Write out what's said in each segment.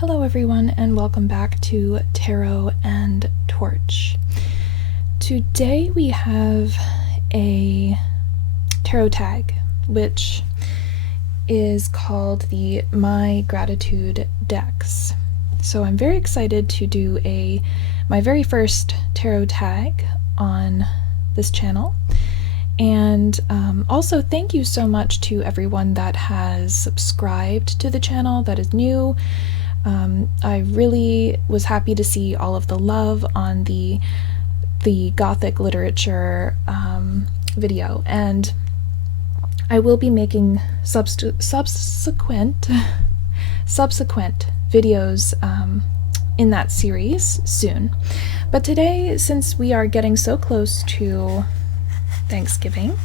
Hello everyone and welcome back to Tarot and Torch. Today we have a tarot tag which is called the My Gratitude decks. So I'm very excited to do my very first tarot tag on this channel. And also thank you so much to everyone that has subscribed to the channel that is new. I really was happy to see all of the love on the Gothic literature video, and I will be making subsequent videos in that series soon. But today, since we are getting so close to Thanksgiving,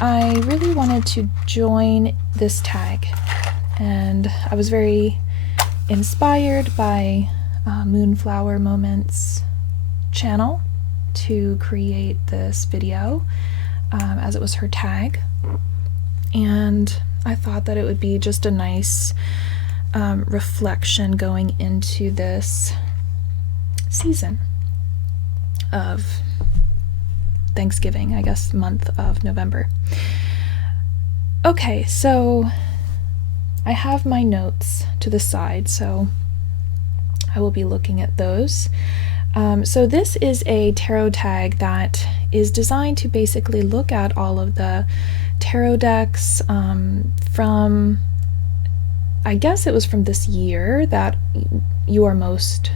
I really wanted to join this tag, and I was very inspired by Moonflowermoments channel to create this video, as it was her tag, and I thought that it would be just a nice reflection going into this season of Thanksgiving, I guess month of November. Okay, so I have my notes to the side, so I will be looking at those. So this is a tarot tag that is designed to basically look at all of the tarot decks from, I guess it was from this year, that you are most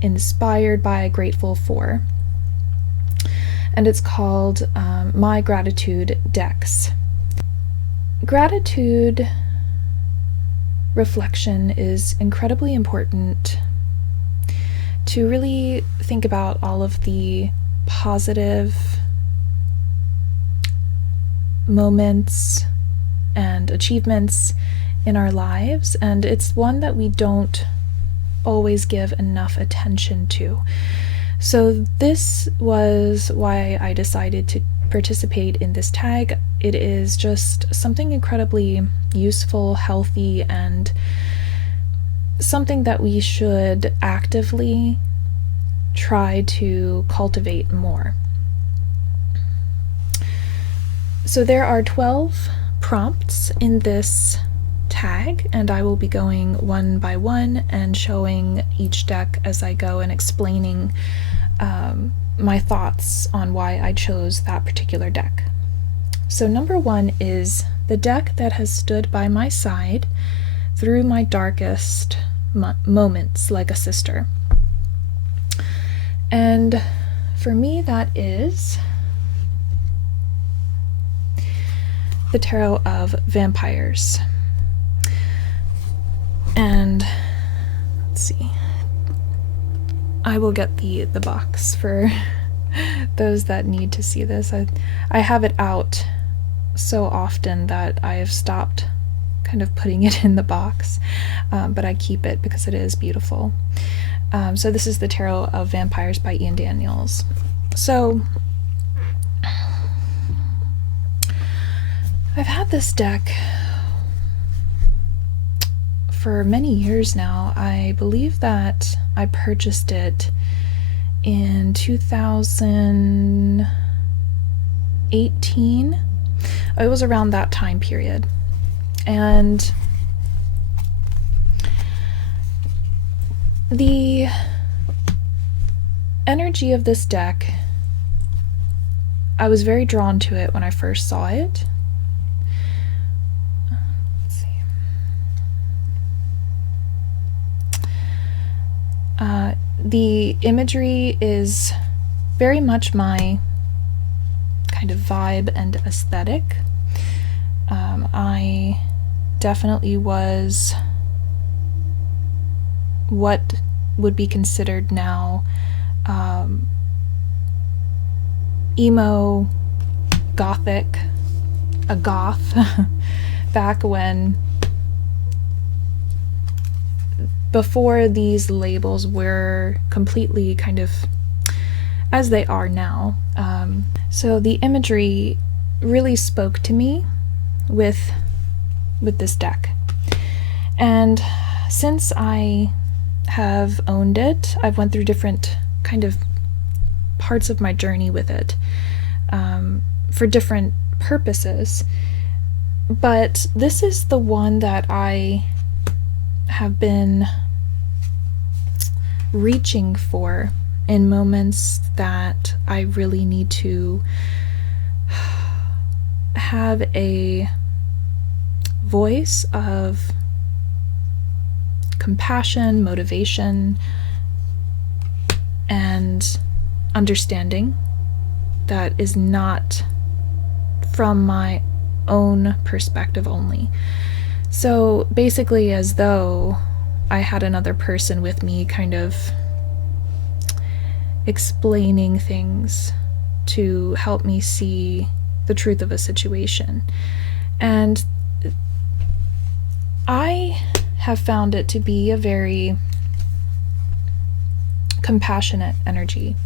inspired by, grateful for. And it's called My Gratitude decks. Gratitude reflection is incredibly important to really think about all of the positive moments and achievements in our lives, and it's one that we don't always give enough attention to. So this was why I decided to participate in this tag. It is just something incredibly useful, healthy, and something that we should actively try to cultivate more. So there are 12 prompts in this tag, and I will be going one by one and showing each deck as I go and explaining my thoughts on why I chose that particular deck. So number one is the deck that has stood by my side through my darkest moments, like a sister. And for me, that is the Tarot of Vampires. And let's see, I will get the box for those that need to see this. I have it out so often that I have stopped kind of putting it in the box, but I keep it because it is beautiful. So this is the Tarot of Vampires by Ian Daniels. So I've had this deck for many years now. I believe that I purchased it in 2018. It was around that time period. And the energy of this deck, I was very drawn to it when I first saw it. Let's see. The imagery is very much my kind of vibe and aesthetic. I definitely was what would be considered now emo, gothic, a goth, back when, before these labels were completely kind of as they are now. So the imagery really spoke to me with this deck. And since I have owned it, I've went through different kind of parts of my journey with it, for different purposes. But this is the one that I have been reaching for in moments that I really need to have a voice of compassion, motivation, and understanding that is not from my own perspective only. So basically, as though I had another person with me kind of explaining things to help me see the truth of a situation. And I have found it to be a very compassionate energy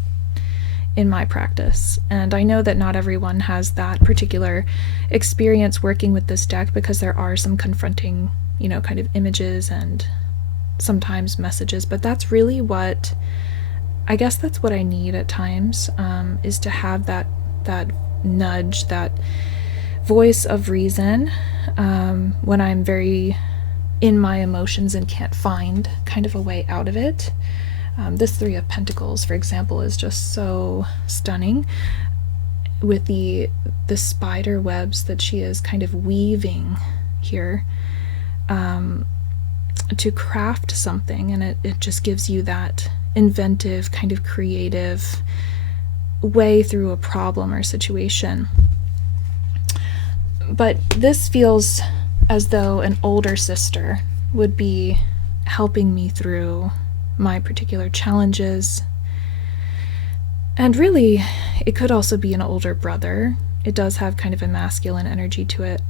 in my practice. And I know that not everyone has that particular experience working with this deck, because there are some confronting, kind of images and sometimes messages, but that's really what I guess that's what I need at times, is to have that nudge, that voice of reason, when I'm very in my emotions and can't find kind of a way out of it. This Three of Pentacles, for example, is just so stunning with the spider webs that she is kind of weaving here, to craft something, and it just gives you that inventive, kind of creative way through a problem or situation. But this feels as though an older sister would be helping me through my particular challenges. And really, it could also be an older brother. It does have kind of a masculine energy to it,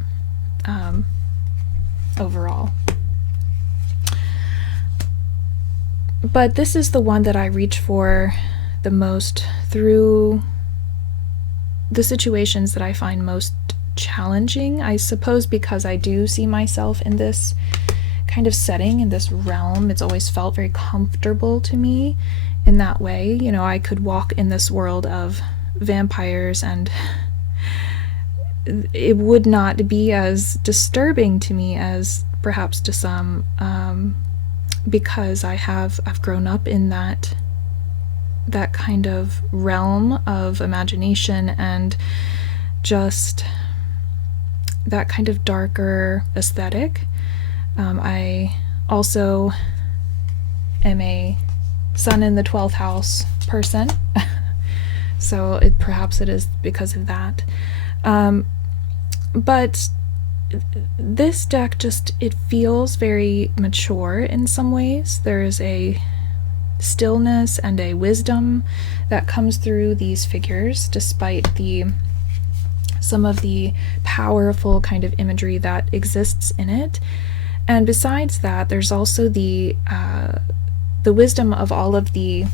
overall. But this is the one that I reach for the most through the situations that I find most challenging, I suppose, because I do see myself in this kind of setting, in this realm. It's always felt very comfortable to me in that way. I could walk in this world of vampires and it would not be as disturbing to me as perhaps to some, because I've grown up in that kind of realm of imagination and just that kind of darker aesthetic. I also am a Sun in the 12th house person, so perhaps it is because of that. But this deck it feels very mature in some ways. There is a stillness and a wisdom that comes through these figures, despite some of the powerful kind of imagery that exists in it. And besides that, there's also the wisdom of all of the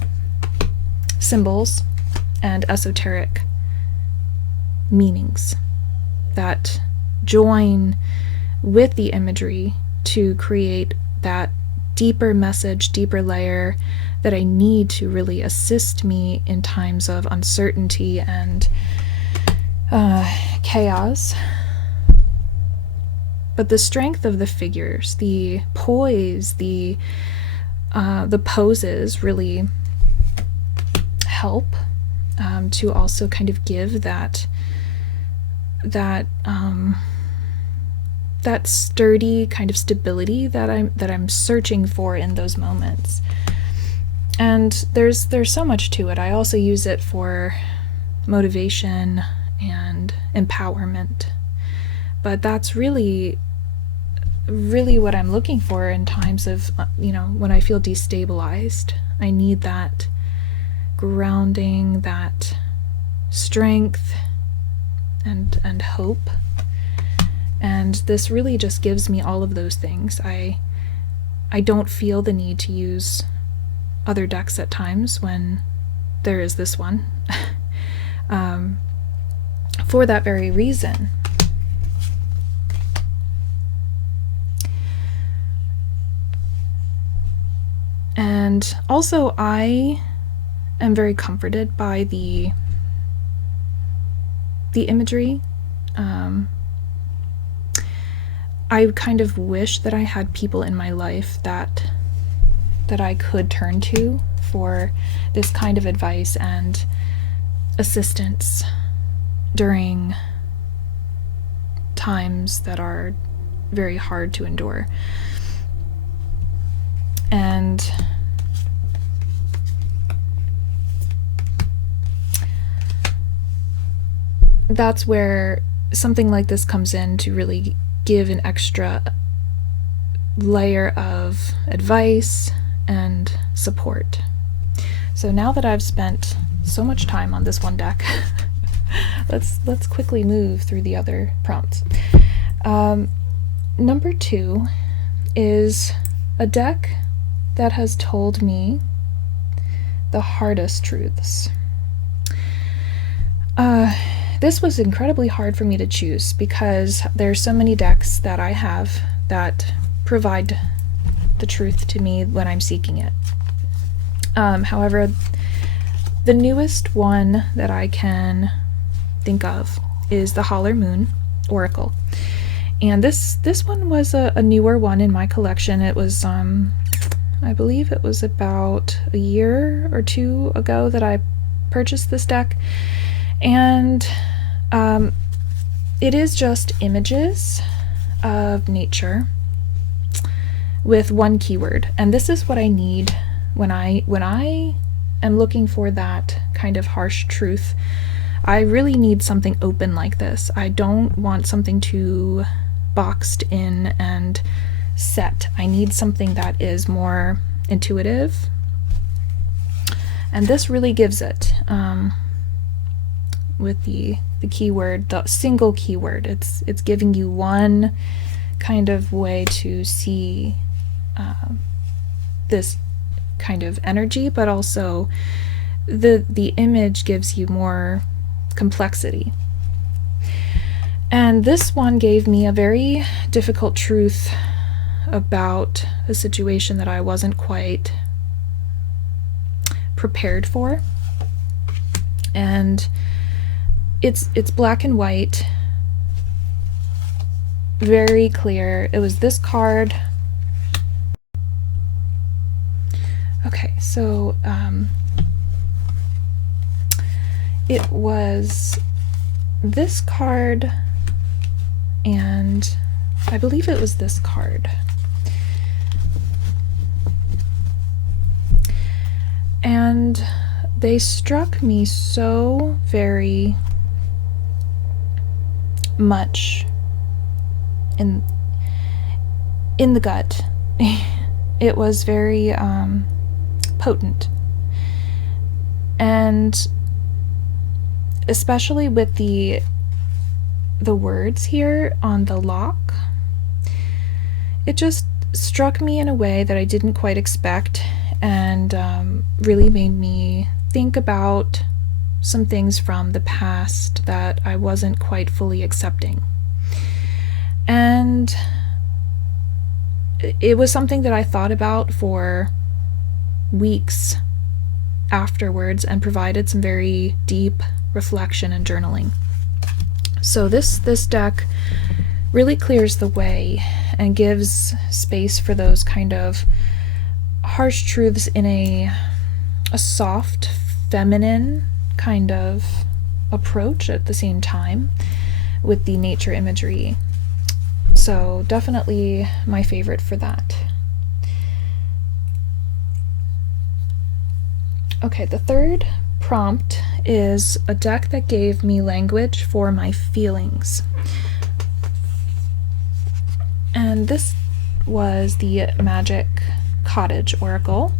symbols and esoteric meanings that join with the imagery to create that deeper message, deeper layer that I need to really assist me in times of uncertainty and chaos. But the strength of the figures, the poise, the poses really help to also kind of give that sturdy kind of stability that I'm searching for in those moments. And there's so much to it. I also use it for motivation and empowerment. But that's really what I'm looking for in times of, when I feel destabilized. I need that grounding, that strength and hope. And this really just gives me all of those things. I don't feel the need to use other decks at times when there is this one, for that very reason. And also, I am very comforted by the imagery. I kind of wish that I had people in my life that I could turn to for this kind of advice and assistance during times that are very hard to endure. And that's where something like this comes in to really give an extra layer of advice and support. So now that I've spent so much time on this one deck, let's quickly move through the other prompts. Number 2 is a deck that has told me the hardest truths. This was incredibly hard for me to choose because there's so many decks that I have that provide the truth to me when I'm seeking it. However, the newest one that I can think of is the Holler Moon Oracle. And this one was a newer one in my collection. It was, I believe it was about a year or 2 ago that I purchased this deck. And it is just images of nature with one keyword. And this is what I need when I am looking for that kind of harsh truth. I really need something open like this. I don't want something too boxed in and set. I need something that is more intuitive. And this really gives it. With the keyword, the single keyword, it's giving you one kind of way to see this kind of energy, but also the image gives you more complexity. And this one gave me a very difficult truth about a situation that I wasn't quite prepared for. And it's black and white, very clear. It was this card. Okay, so it was this card, and I believe it was this card. And they struck me so very much in the gut. It was very potent, and especially with the words here on the lock, it just struck me in a way that I didn't quite expect, and really made me think about some things from the past that I wasn't quite fully accepting. And it was something that I thought about for weeks afterwards and provided some very deep reflection and journaling. So this deck really clears the way and gives space for those kind of harsh truths in a soft, feminine kind of approach at the same time with the nature imagery. So definitely my favorite for that. Okay, the third prompt is a deck that gave me language for my feelings. And this was the Magic Cottage Oracle.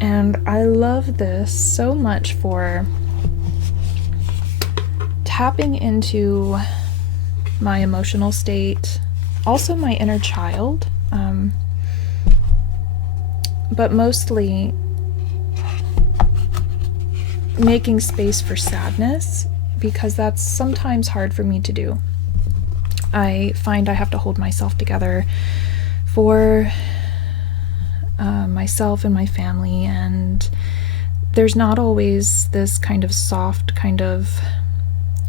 And I love this so much for tapping into my emotional state, also my inner child, but mostly making space for sadness, because that's sometimes hard for me to do. I find I have to hold myself together for myself and my family, and there's not always this kind of soft kind of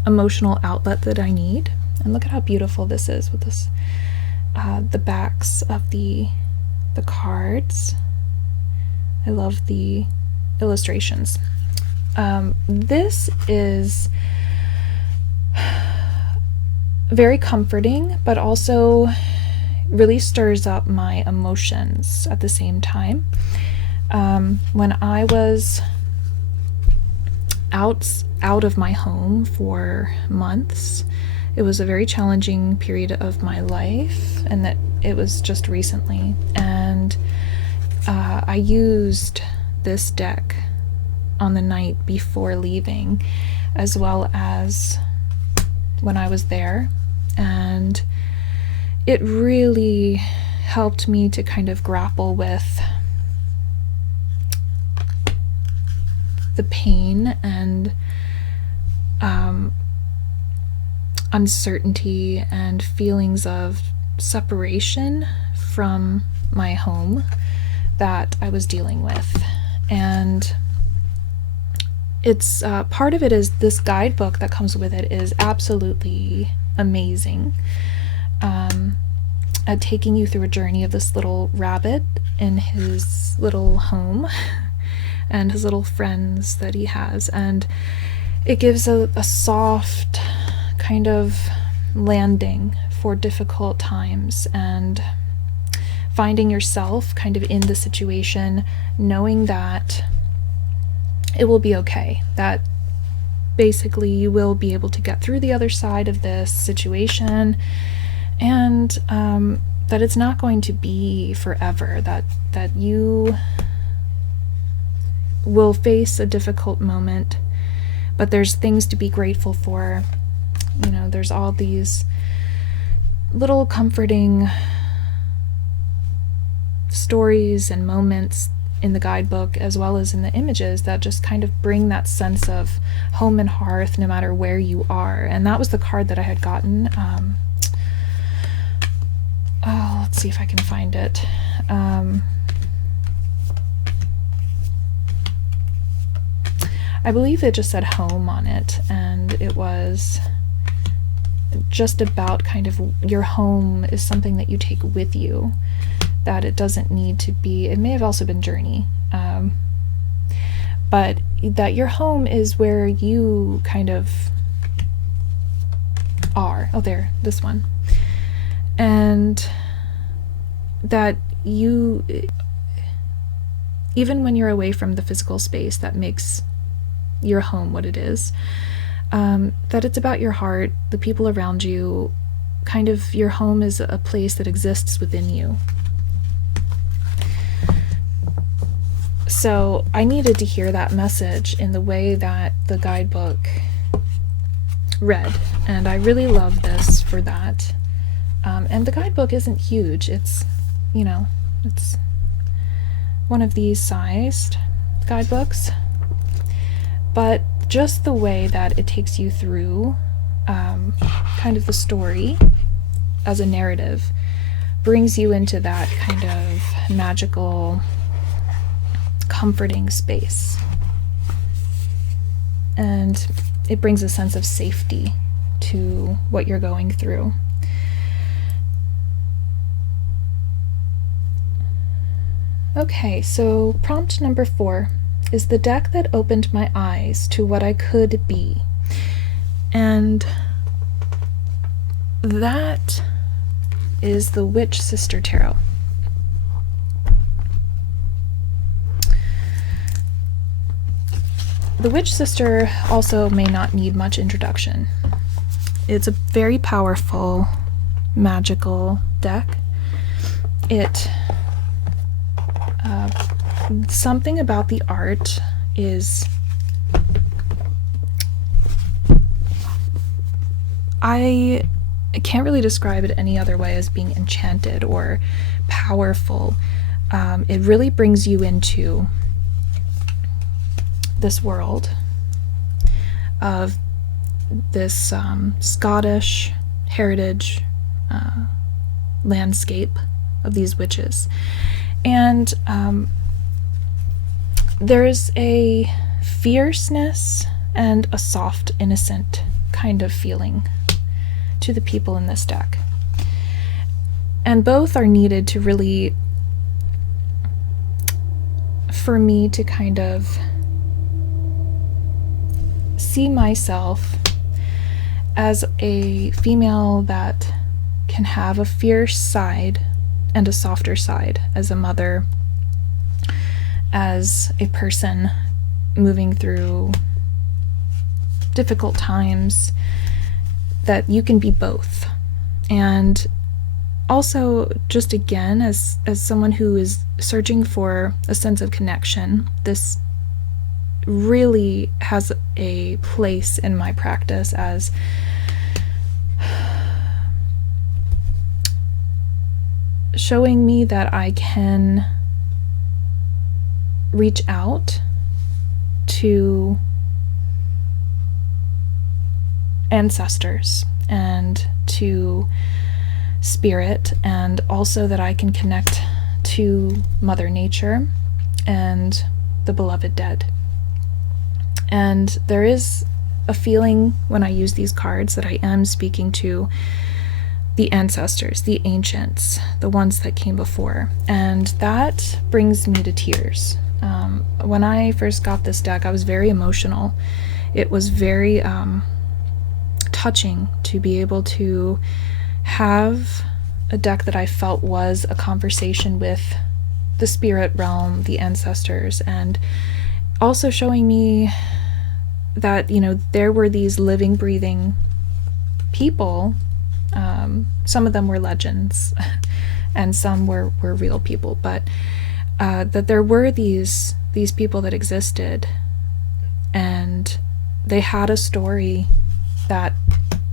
emotional outlet that I need. And look at how beautiful this is with this, the backs of the cards. I love the illustrations. This is very comforting, but also really stirs up my emotions at the same time. When I was out of my home for months, it was a very challenging period of my life, and that it was just recently. And I used this deck on the night before leaving, as well as when I was there, and it really helped me to kind of grapple with the pain and uncertainty and feelings of separation from my home that I was dealing with. And it's part of it is this guidebook that comes with it is absolutely amazing, at taking you through a journey of this little rabbit in his little home and his little friends that he has. And it gives a soft kind of landing for difficult times, and finding yourself kind of in the situation, knowing that it will be okay, that basically you will be able to get through the other side of this situation, and that it's not going to be forever, that you will face a difficult moment, but there's things to be grateful for. You know, there's all these little comforting stories and moments in the guidebook, as well as in the images, that just kind of bring that sense of home and hearth no matter where you are. And that was the card that I had gotten. Let's see if I can find it. I believe it just said home on it, and it was just about kind of your home is something that you take with you, that it doesn't need to be, it may have also been journey, but that your home is where you kind of are. Oh, there, this one. And that you, even when you're away from the physical space that makes your home what it is, that it's about your heart, the people around you, kind of your home is a place that exists within you. So I needed to hear that message in the way that the guidebook read, and I really love this for that. And the guidebook isn't huge. It's, you know, it's one of these sized guidebooks, but just the way that it takes you through kind of the story as a narrative brings you into that kind of magical, comforting space. And it brings a sense of safety to what you're going through. Okay, so prompt number 4 is the deck that opened my eyes to what I could be. And that is the Witch Sister Tarot. The Witch Sister also may not need much introduction. It's a very powerful, magical deck. It something about the art is, I can't really describe it any other way as being enchanted or powerful. It really brings you into this world of this Scottish heritage landscape of these witches. And there's a fierceness and a soft, innocent kind of feeling to the people in this deck. And both are needed to really, for me to kind of see myself as a female that can have a fierce side and a softer side, as a mother, as a person moving through difficult times, that you can be both. And also, just again, as someone who is searching for a sense of connection, this really has a place in my practice as showing me that I can reach out to ancestors and to spirit, and also that I can connect to Mother Nature and the beloved dead. And there is a feeling when I use these cards that I am speaking to the ancestors, the ancients, the ones that came before, and that brings me to tears. When I first got this deck, I was very emotional. It was very touching to be able to have a deck that I felt was a conversation with the spirit realm, the ancestors, and also showing me that, you know, there were these living, breathing people. Some of them were legends and some were real people, but that there were these people that existed, and they had a story that,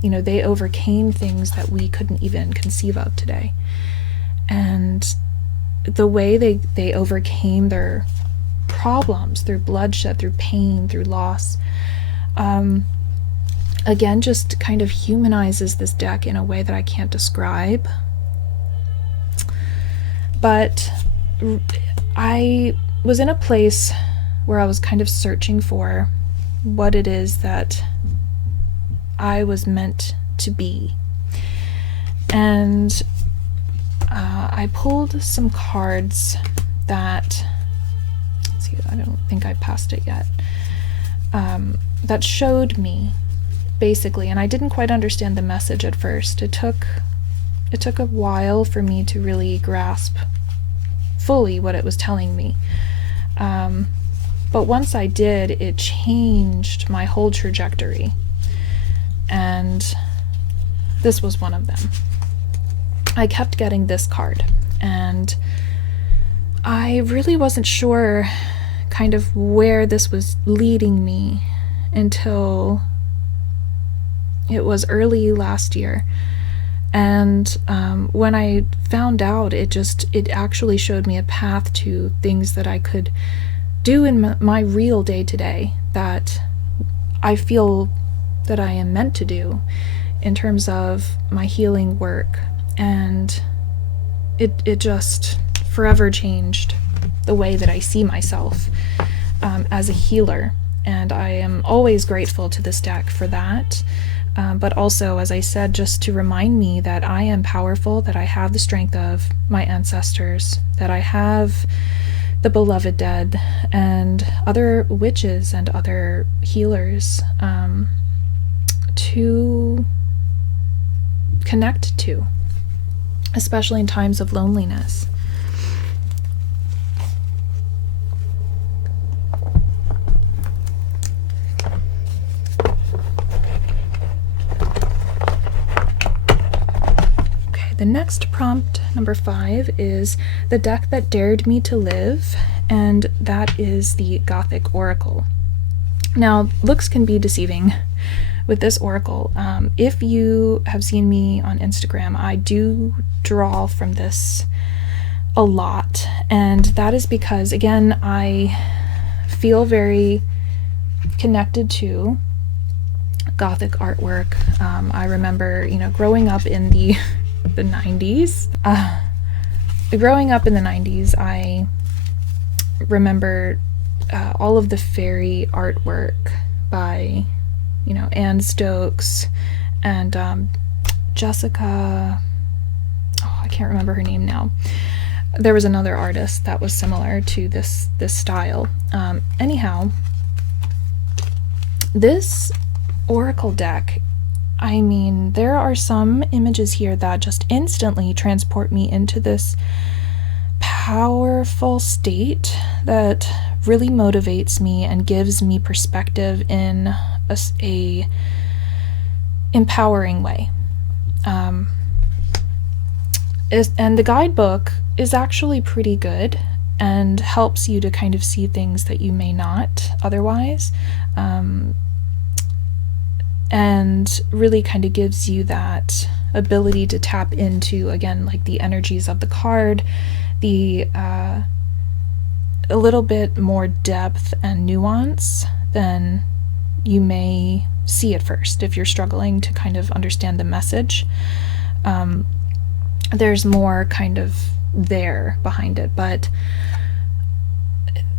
you know, they overcame things that we couldn't even conceive of today. And the way they overcame their problems through bloodshed, through pain, through loss, again, just kind of humanizes this deck in a way that I can't describe. But I was in a place where I was kind of searching for what it is that I was meant to be. And I pulled some cards that, let's see, I don't think I passed it yet, that showed me basically, and I didn't quite understand the message at first. It took a while for me to really grasp fully what it was telling me. But once I did, it changed my whole trajectory. And this was one of them. I kept getting this card, and I really wasn't sure kind of where this was leading me until it was early last year. And when I found out, it actually showed me a path to things that I could do in my real day-to-day that I feel that I am meant to do in terms of my healing work. And it just forever changed the way that I see myself as a healer. And I am always grateful to this deck for that. But also, as I said, just to remind me that I am powerful, that I have the strength of my ancestors, that I have the beloved dead and other witches and other healers to connect to, especially in times of loneliness. The next prompt, number 5, is the deck that dared me to live, and that is the Gothic Oracle. Now, looks can be deceiving with this oracle. If you have seen me on Instagram, I do draw from this a lot, and that is because, again, I feel very connected to Gothic artwork. I remember, growing up in the 90s, growing up in the 90s, I remember all of the fairy artwork by, Anne Stokes and Jessica, I can't remember her name now. There was another artist that was similar to this style. Anyhow, this oracle deck, I mean, there are some images here that just instantly transport me into this powerful state that really motivates me and gives me perspective in a empowering way. And the guidebook is actually pretty good and helps you to kind of see things that you may not otherwise. And really kind of gives you that ability to tap into, again, like the energies of the card, a little bit more depth and nuance than you may see at first if you're struggling to kind of understand the message. There's more kind of there behind it, but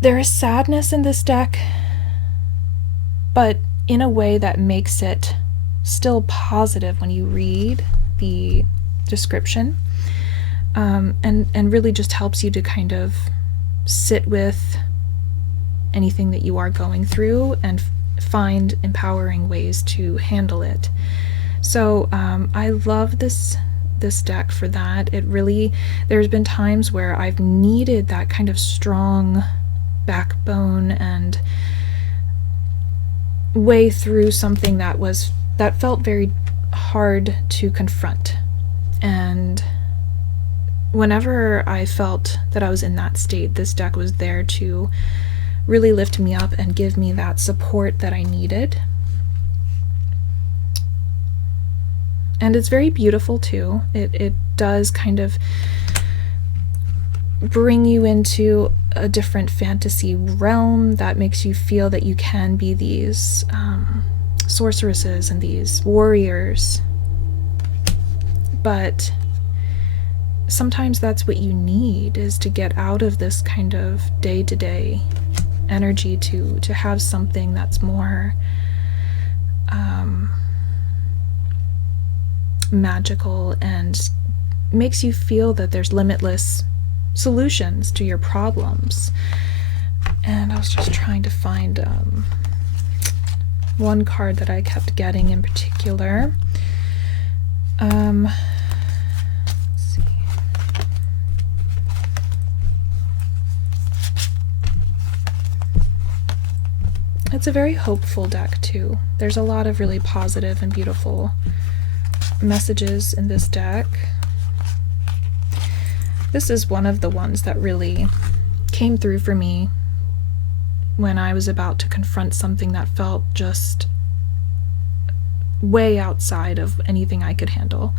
there is sadness in this deck, but in a way that makes it still positive when you read the description, and really just helps you to kind of sit with anything that you are going through and find empowering ways to handle it. So I love this deck for that. There's been times where I've needed that kind of strong backbone and way through something that felt very hard to confront. And whenever I felt that I was in that state, this deck was there to really lift me up and give me that support that I needed. And it's very beautiful too. It does kind of bring you into a different fantasy realm that makes you feel that you can be these sorceresses and these warriors. But sometimes that's what you need, is to get out of this kind of day-to-day energy to have something that's more magical and makes you feel that there's limitless solutions to your problems. And I was just trying to find one card that I kept getting in particular. Let's see. It's a very hopeful deck too. There's a lot of really positive and beautiful messages in this deck. This is one of the ones that really came through for me when I was about to confront something that felt just way outside of anything I could handle,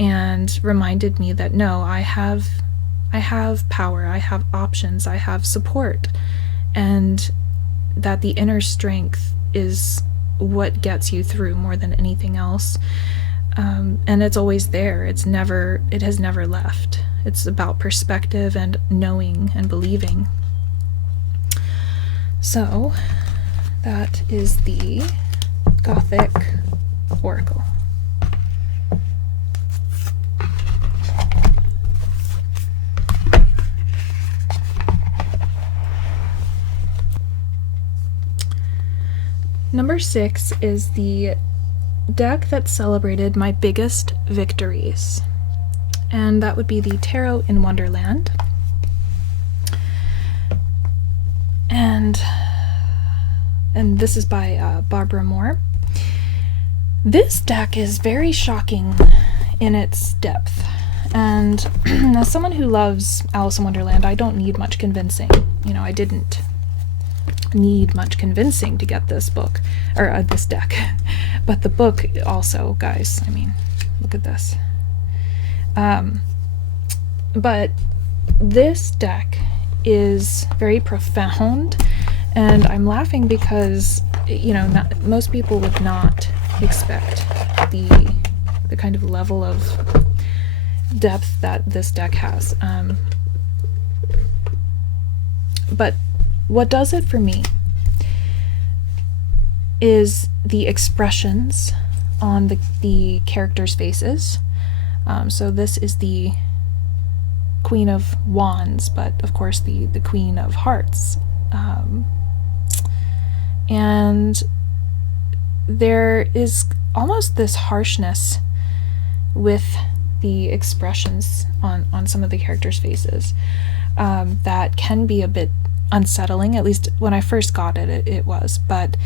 and reminded me that no, I have power, I have options, I have support, and that the inner strength is what gets you through more than anything else. And it's always there. It has never left. It's about perspective and knowing and believing. So that is the Gothic Oracle. Number 6 is the deck that celebrated my biggest victories, and that would be the Tarot in Wonderland. And this is by Barbara Moore. This deck is very shocking in its depth, and as someone who loves Alice in Wonderland, I don't need much convincing. I didn't need much convincing to get this book, or this deck. But the book also, guys, I mean, look at this. But this deck is very profound, and I'm laughing because, most people would not expect the kind of level of depth that this deck has. But what does it for me is the expressions on the characters' faces. So this is the Queen of Wands, but of course the Queen of Hearts. And there is almost this harshness with the expressions on some of the characters' faces that can be a bit unsettling. At least when I first got it, it was. But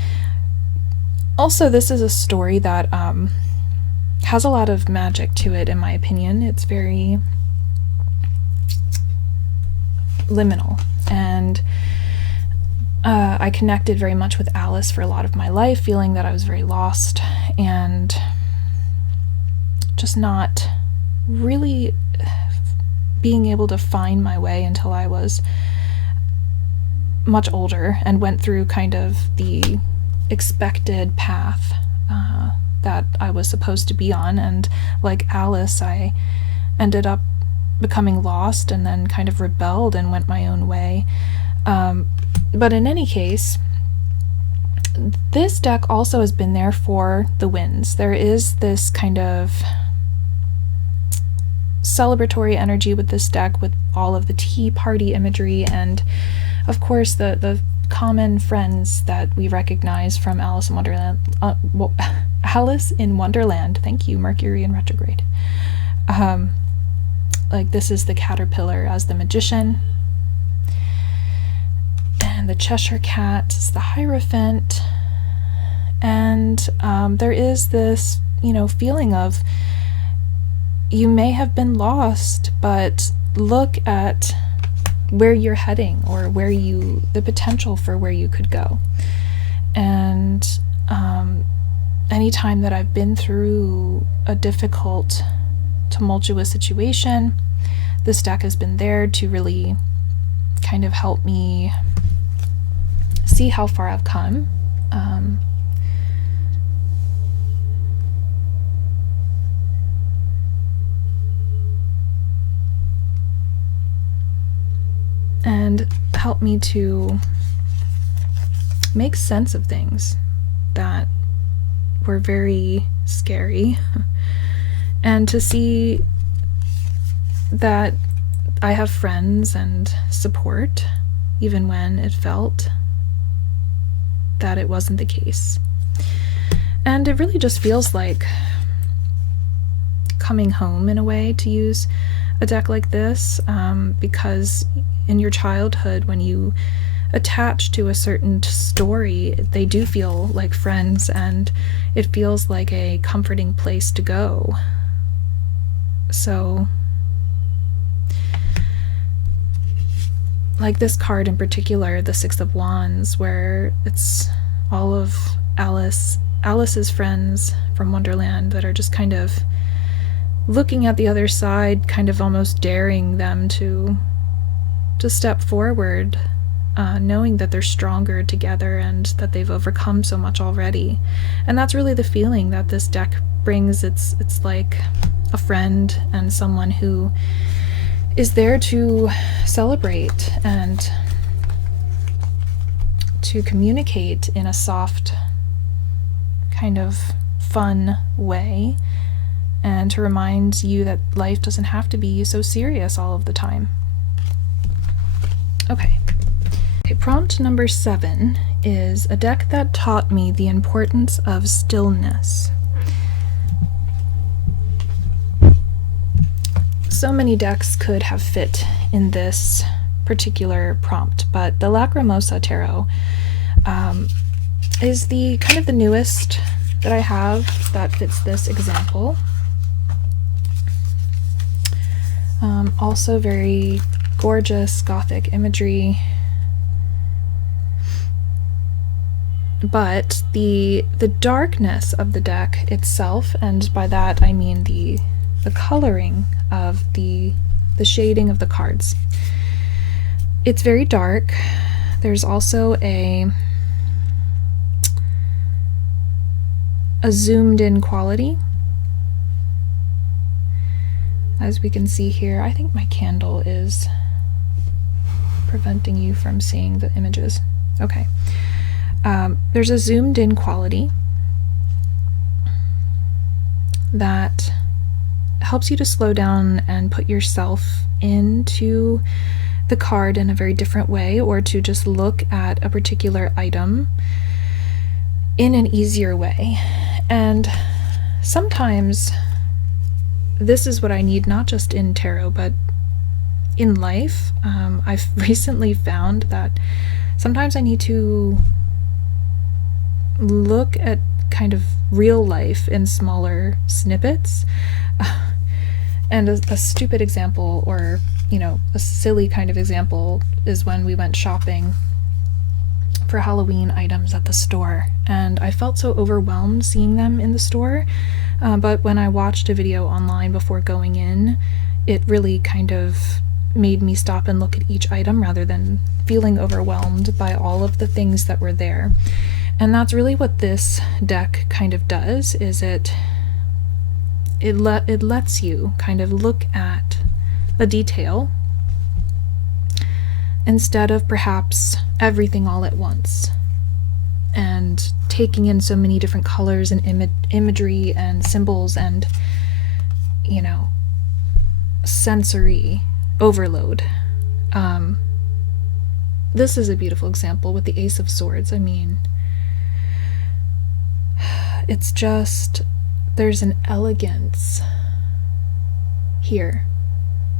also, this is a story that has a lot of magic to it, in my opinion. It's very liminal, and I connected very much with Alice for a lot of my life, feeling that I was very lost and just not really being able to find my way until I was much older and went through kind of the expected path that I was supposed to be on. And like Alice, I ended up becoming lost and then kind of rebelled and went my own way. But in any case, this deck also has been there for the wins. There is this kind of celebratory energy with this deck, with all of the tea party imagery, and of course the common friends that we recognize from Alice in Wonderland. Alice in Wonderland, thank you, Mercury in retrograde. Like, this is the caterpillar as the magician, and the Cheshire Cat is the Hierophant, and there is this, feeling of you may have been lost, but look at where you're heading, or the potential for where you could go. And anytime that I've been through a difficult, tumultuous situation, this deck has been there to really kind of help me see how far I've come. And help me to make sense of things that were very scary, and to see that I have friends and support, even when it felt that it wasn't the case. And it really just feels like coming home, in a way, to use a deck like this, because in your childhood, when you attach to a certain story, they do feel like friends, and it feels like a comforting place to go. So, like this card in particular, the Six of Wands, where it's all of Alice's friends from Wonderland that are just kind of looking at the other side, kind of almost daring them to step forward, knowing that they're stronger together and that they've overcome so much already. And that's really the feeling that this deck brings. It's like a friend and someone who is there to celebrate and to communicate in a soft, kind of fun way, and to remind you that life doesn't have to be so serious all of the time. Okay, prompt number 7 is a deck that taught me the importance of stillness. So many decks could have fit in this particular prompt, but the Lacrimosa Tarot is the kind of the newest that I have that fits this example. Also very gorgeous Gothic imagery, but the darkness of the deck itself, and by that I mean the coloring of the shading of the cards, it's very dark. There's also a zoomed in quality. as we can see here. I think my candle is preventing you from seeing the images. Okay. There's a zoomed in quality that helps you to slow down and put yourself into the card in a very different way, or to just look at a particular item in an easier way. And sometimes this is what I need, not just in tarot, but in life. I've recently found that sometimes I need to look at kind of real life in smaller snippets. And a stupid example, or a silly kind of example, is when we went shopping for Halloween items at the store, and I felt so overwhelmed seeing them in the store, but when I watched a video online before going in, it really kind of made me stop and look at each item rather than feeling overwhelmed by all of the things that were there. And that's really what this deck kind of does, is it lets you kind of look at a detail instead of perhaps everything all at once, and taking in so many different colors and imagery and symbols and sensory overload. This is a beautiful example with the Ace of Swords. I mean, it's just, there's an elegance here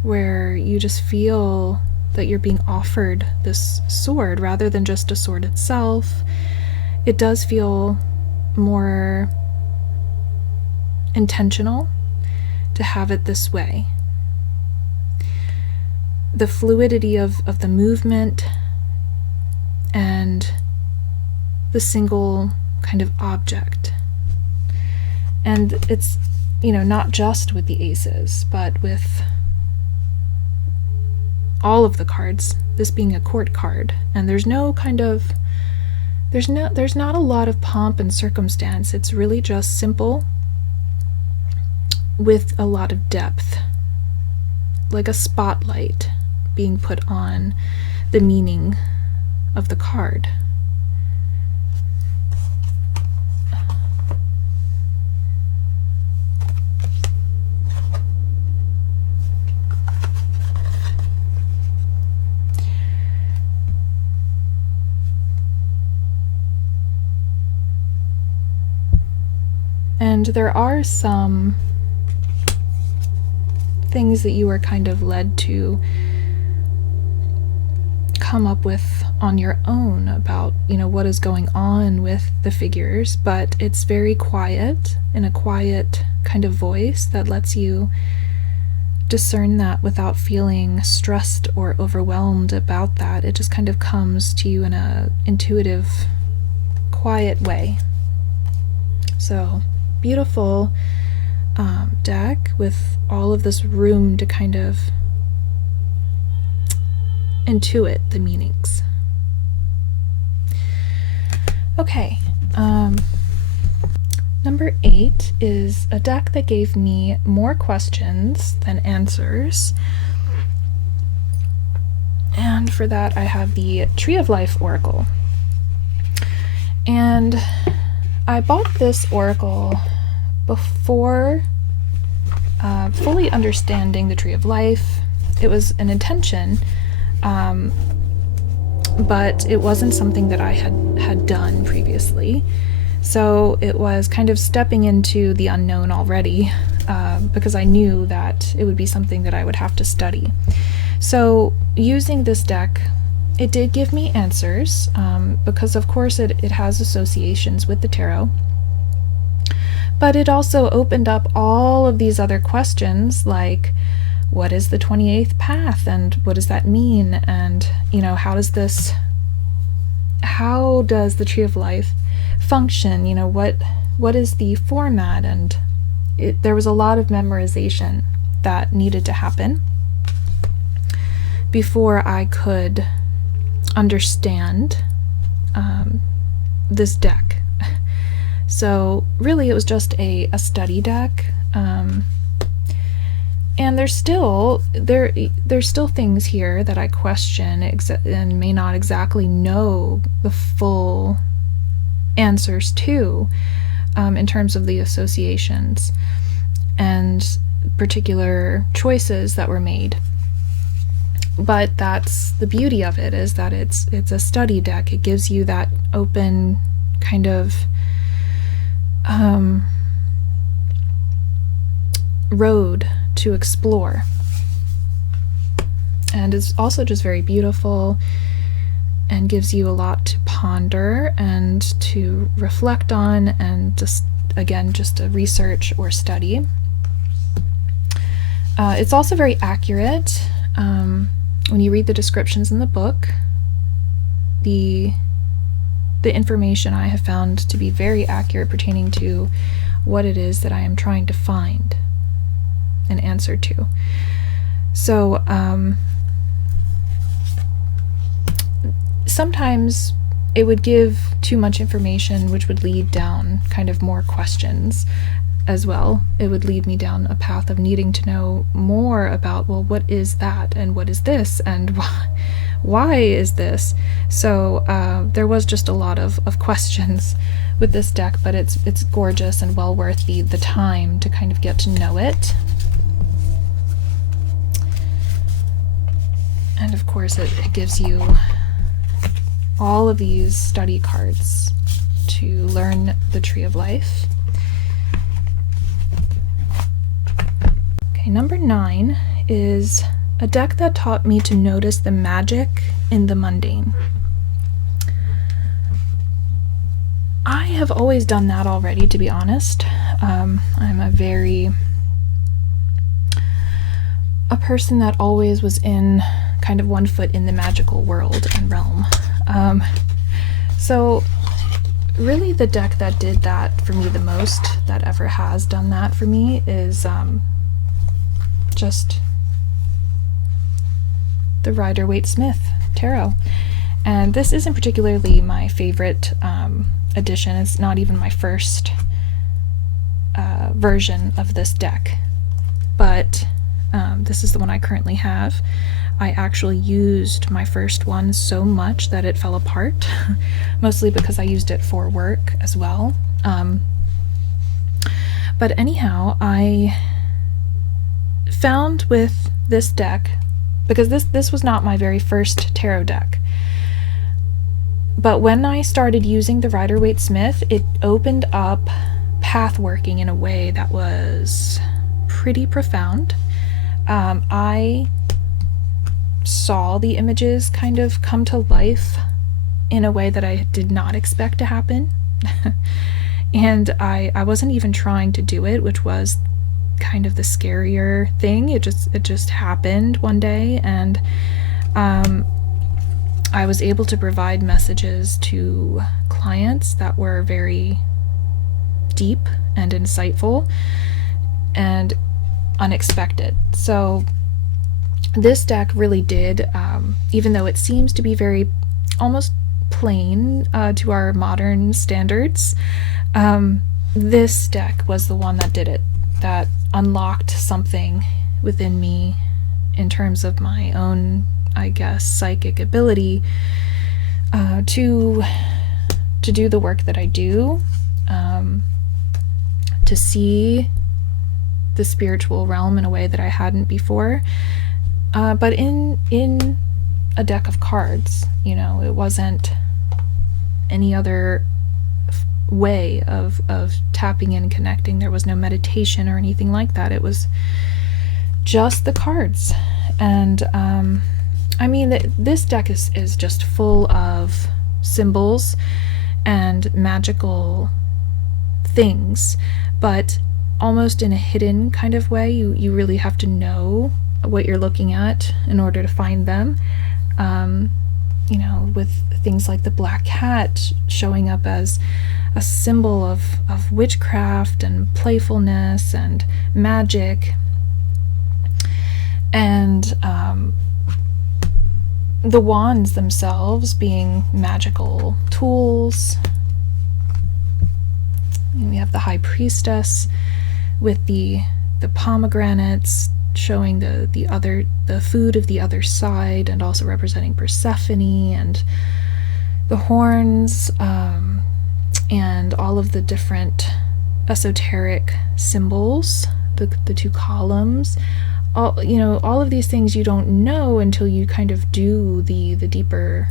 where you just feel that you're being offered this sword rather than just a sword itself. It does feel more intentional to have it this way. The fluidity of the movement and the single kind of object. And it's, not just with the aces, but with all of the cards, this being a court card. And there's not a lot of pomp and circumstance. It's really just simple with a lot of depth, like a spotlight being put on the meaning of the card. And there are some things that you are kind of led to come up with on your own about, what is going on with the figures, but it's very quiet, in a quiet kind of voice that lets you discern that without feeling stressed or overwhelmed about that. It just kind of comes to you in a intuitive, quiet way. So beautiful deck with all of this room to kind of intuit the meanings. Okay, number 8 is a deck that gave me more questions than answers, and for that I have the Tree of Life Oracle. And I bought this oracle before fully understanding the Tree of Life. It was an intention, but it wasn't something that I had done previously. So it was kind of stepping into the unknown already, because I knew that it would be something that I would have to study. So using this deck, it did give me answers, because of course it has associations with the tarot. But it also opened up all of these other questions, like, what is the 28th path, and what does that mean, and how does the Tree of Life function, what is the format, and there was a lot of memorization that needed to happen before I could understand this deck. So really it was just a study deck, And there's still things here that I question and may not exactly know the full answers to, in terms of the associations and particular choices that were made. But that's the beauty of it, is that it's a study deck. It gives you that open kind of road to explore. And it's also just very beautiful and gives you a lot to ponder and to reflect on, and just a research or study. It's also very accurate. When you read the descriptions in the book, the information I have found to be very accurate pertaining to what it is that I am trying to find an answer to. So sometimes it would give too much information, which would lead down kind of more questions as well. It would lead me down a path of needing to know more about, well, what is that, and what is this, and why is this? So there was just a lot of questions with this deck, but it's gorgeous and well worth the time to kind of get to know it. And of course it gives you all of these study cards to learn the Tree of Life. Okay, number 9 is a deck that taught me to notice the magic in the mundane. I have always done that already, to be honest. I'm a person that always was in kind of one foot in the magical world and realm. So really the deck that did that for me the most, that ever has done that for me, is just the Rider-Waite-Smith Tarot. And this isn't particularly my favorite edition. It's not even my first version of this deck, but this is the one I currently have. I actually used my first one so much that it fell apart, mostly because I used it for work as well. But anyhow, I found with this deck, because this was not my very first tarot deck, but when I started using the Rider-Waite-Smith, it opened up path working in a way that was pretty profound. I saw the images kind of come to life in a way that I did not expect to happen. And I wasn't even trying to do it, which was kind of the scarier thing. It just happened one day, and I was able to provide messages to clients that were very deep and insightful and unexpected. So this deck really did, even though it seems to be very almost plain to our modern standards, this deck was the one that did it, that unlocked something within me in terms of my own, I guess, psychic ability to do the work that I do, to see the spiritual realm in a way that I hadn't before, but in a deck of cards. You know, it wasn't any other way of tapping in and connecting. There was no meditation or anything like that. It was just the cards. And I mean, this deck is just full of symbols and magical things, but almost in a hidden kind of way. You really have to know what you're looking at in order to find them. You know, with things like the black cat showing up as a symbol of witchcraft and playfulness and magic, and the wands themselves being magical tools. And we have the High Priestess with the pomegranates showing the food of the other side, and also representing Persephone and the horns, and all of the different esoteric symbols, the two columns. All of these things you don't know until you kind of do the deeper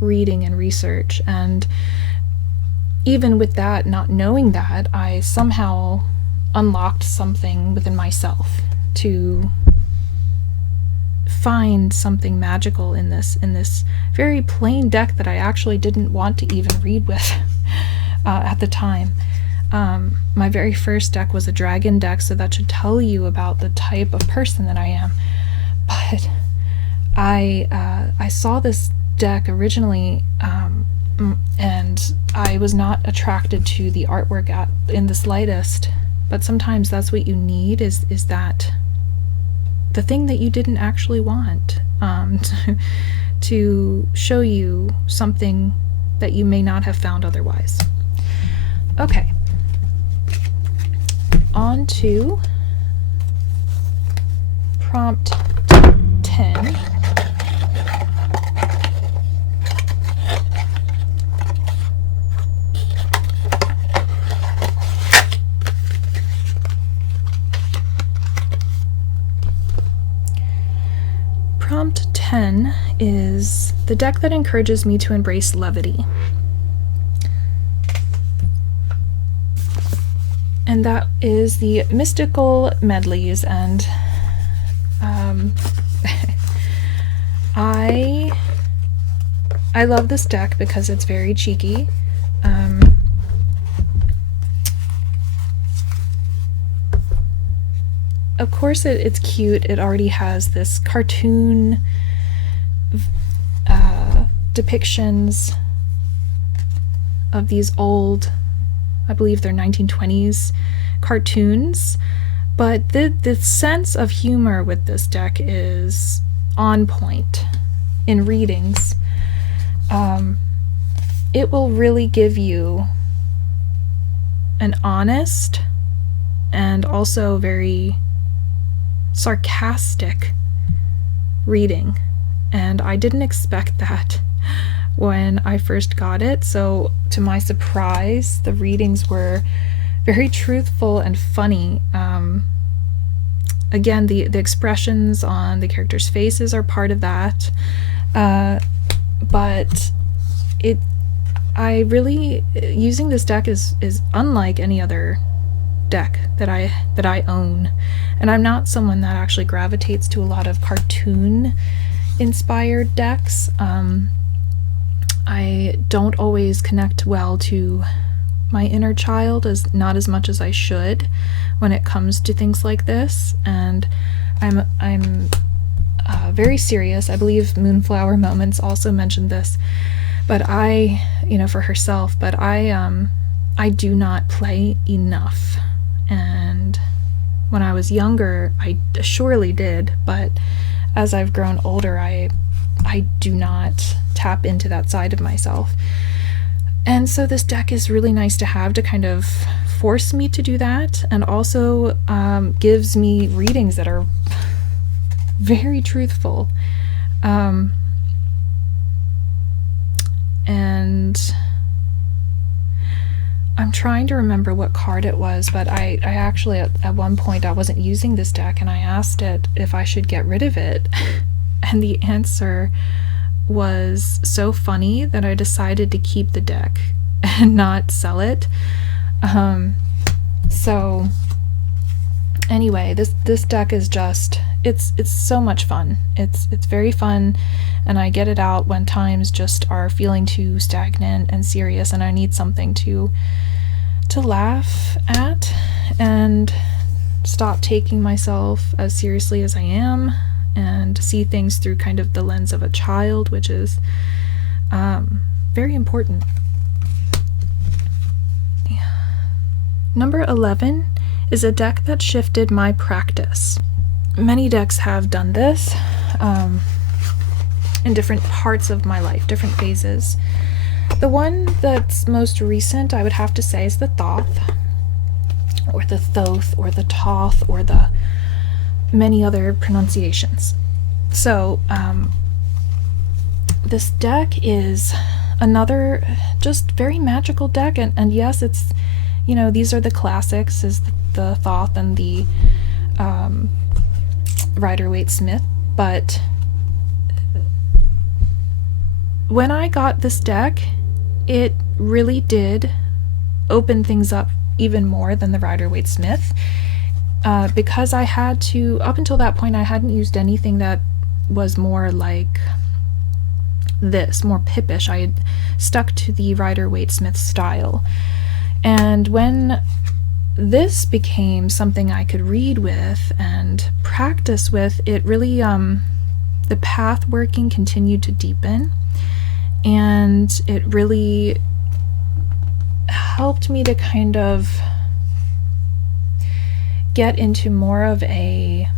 reading and research. And even with that, not knowing that, I somehow unlocked something within myself to find something magical in this very plain deck that I actually didn't want to even read with at the time. My very first deck was a dragon deck, so that should tell you about the type of person that I am. But I saw this deck originally, and I was not attracted to the artwork in the slightest. But sometimes that's what you need, is that the thing that you didn't actually want, to show you something that you may not have found otherwise. Okay. On to prompt 10. Prompt 10 is the deck that encourages me to embrace levity. And that is the Mystical Medleys, and I love this deck because it's very cheeky. Of course it's cute. It already has this cartoon depictions of these old, I believe they're 1920s cartoons, but the sense of humor with this deck is on point in readings. It will really give you an honest and also very sarcastic reading, and I didn't expect that when I first got it. So to my surprise, the readings were very truthful and funny. Again, the expressions on the characters' faces are part of that, but using this deck is unlike any other deck that I own. And I'm not someone that actually gravitates to a lot of cartoon inspired decks. I don't always connect well to my inner child, not as much as I should when it comes to things like this. And I'm very serious. I believe Moonflowermoments also mentioned this, but for herself, but I do not play enough. And when I was younger, I surely did, but as I've grown older, I do not tap into that side of myself. And so this deck is really nice to have to kind of force me to do that, and also gives me readings that are very truthful. And I'm trying to remember what card it was, but I actually, at one point, I wasn't using this deck, and I asked it if I should get rid of it. And the answer was so funny that I decided to keep the deck and not sell it. So anyway, this deck is just, it's so much fun. It's very fun, and I get it out when times just are feeling too stagnant and serious, and I need something to laugh at and stop taking myself as seriously as I am, and see things through kind of the lens of a child, which is very important. Number 11 is a deck that shifted my practice. Many decks have done this in different parts of my life, different phases. The one that's most recent, I would have to say, is the Thoth, or the Thoth, or the Toth, or the many other pronunciations. So, this deck is another just very magical deck, and yes, it's, you know, these are the classics, is the Thoth and the Rider-Waite-Smith, but when I got this deck, it really did open things up even more than the Rider-Waite-Smith, because I had to, up until that point, I hadn't used anything that was more like this, more pippish. I had stuck to the Rider-Waite-Smith style. And when this became something I could read with and practice with, it really, the path working continued to deepen, and it really helped me to kind of get into more of a,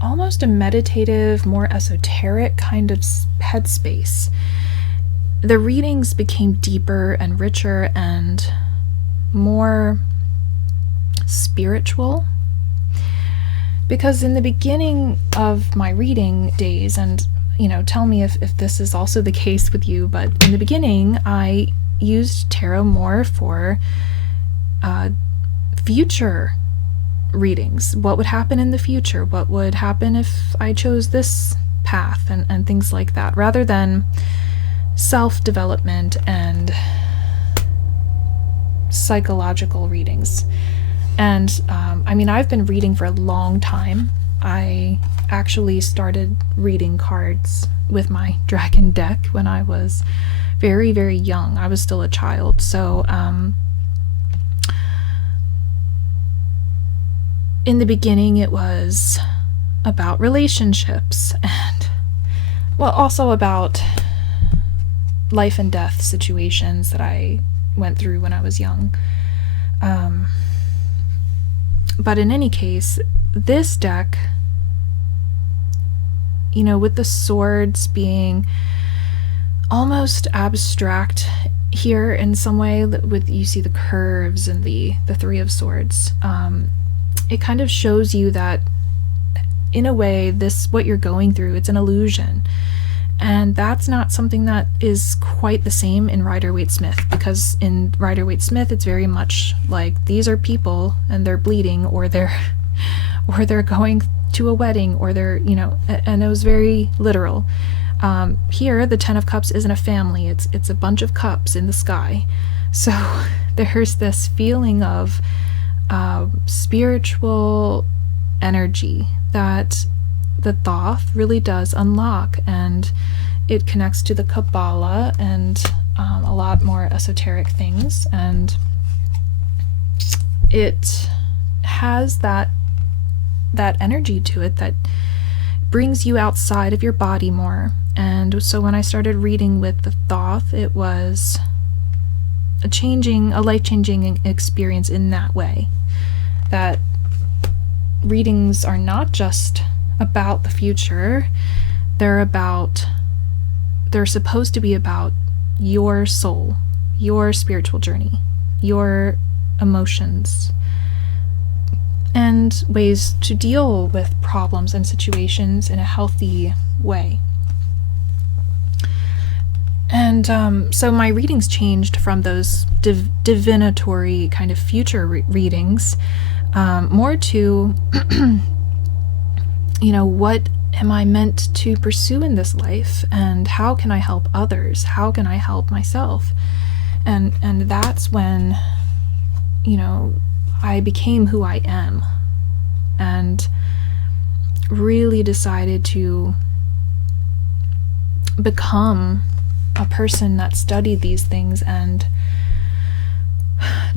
almost a meditative, more esoteric kind of headspace. The readings became deeper and richer and more spiritual, because in the beginning of my reading days, and you know, tell me if this is also the case with you, but in the beginning I used tarot more for future readings. What would happen in the future? What would happen if I chose this path, and things like that, rather than self-development and psychological readings. And I mean, I've been reading for a long time. I actually started reading cards with my dragon deck when I was very, very young. I was still a child. So in the beginning, it was about relationships and, well, also about life and death situations that I went through when I was young. But in any case, this deck, you know, with the swords being almost abstract here in some way, with, you see the curves and the Three of Swords, it kind of shows you that in a way, this, what you're going through, it's an illusion. And that's not something that is quite the same in Rider-Waite-Smith, because in Rider-Waite-Smith it's very much like, these are people and they're bleeding, or they're going to a wedding, or they're, you know, and it was very literal. Here the Ten of Cups isn't a family, it's a bunch of cups in the sky. So there's this feeling of spiritual energy that the Thoth really does unlock, and it connects to the Kabbalah and a lot more esoteric things, and it has that energy to it that brings you outside of your body more. And so when I started reading with the Thoth, it was a life-changing experience in that way, that readings are not just about the future, they're supposed to be about your soul, your spiritual journey, your emotions, and ways to deal with problems and situations in a healthy way. And so my readings changed from those divinatory kind of future readings more to you know, what am I meant to pursue in this life, and how can I help others? How can I help myself? And that's when, you know, I became who I am, and really decided to become a person that studied these things and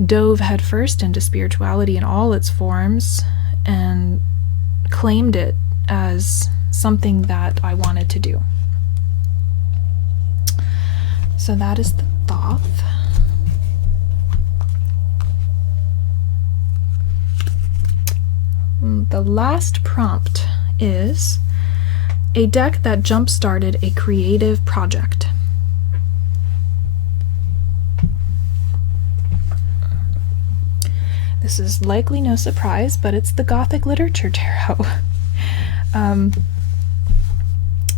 dove headfirst into spirituality in all its forms, and claimed it as something that I wanted to do. So that is the Thoth. The last prompt is a deck that jump-started a creative project. This is likely no surprise, but it's the Gothic Literature Tarot.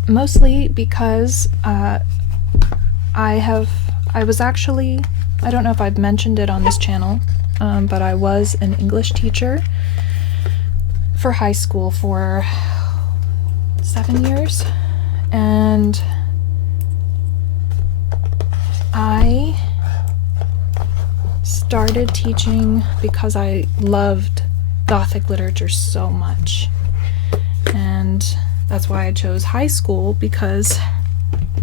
Mostly because I was actually, I don't know if I've mentioned it on this channel, but I was an English teacher for high school for 7 years, and I started teaching because I loved Gothic literature so much, and that's why I chose high school, because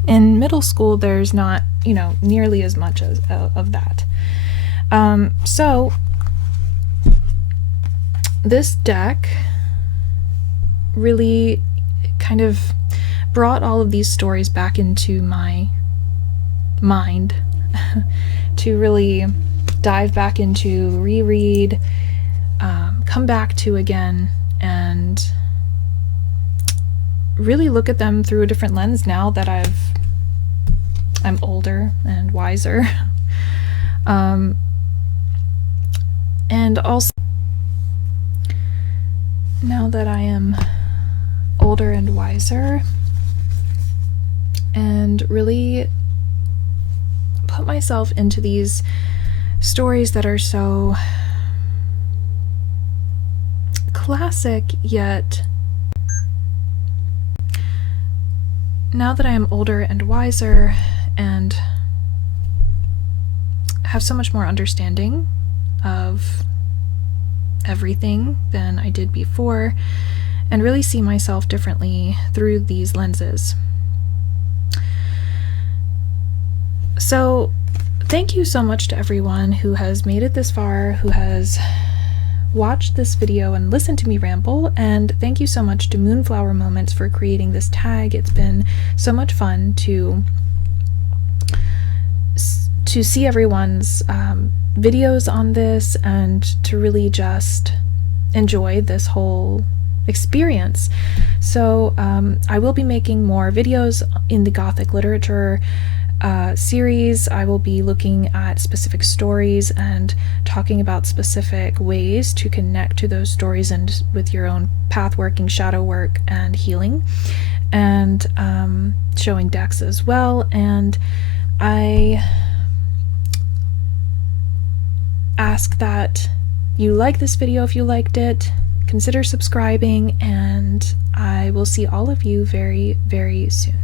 in middle school there's not, you know, nearly as much as of that. So this deck really kind of brought all of these stories back into my mind to really dive back into, reread, come back to again, and really look at them through a different lens now that I'm older and wiser. And also, now that I am older and wiser, and really put myself into these stories that are so classic, yet now that I am older and wiser and have so much more understanding of everything than I did before, and really see myself differently through these lenses. So thank you so much to everyone who has made it this far, who has watched this video and listened to me ramble, and thank you so much to Moonflowermoments for creating this tag. It's been so much fun to see everyone's videos on this, and to really just enjoy this whole experience. So I will be making more videos in the Gothic literature series. I will be looking at specific stories and talking about specific ways to connect to those stories and with your own path working, shadow work, and healing, and showing decks as well. And I ask that you like this video if you liked it, consider subscribing, and I will see all of you very, very soon.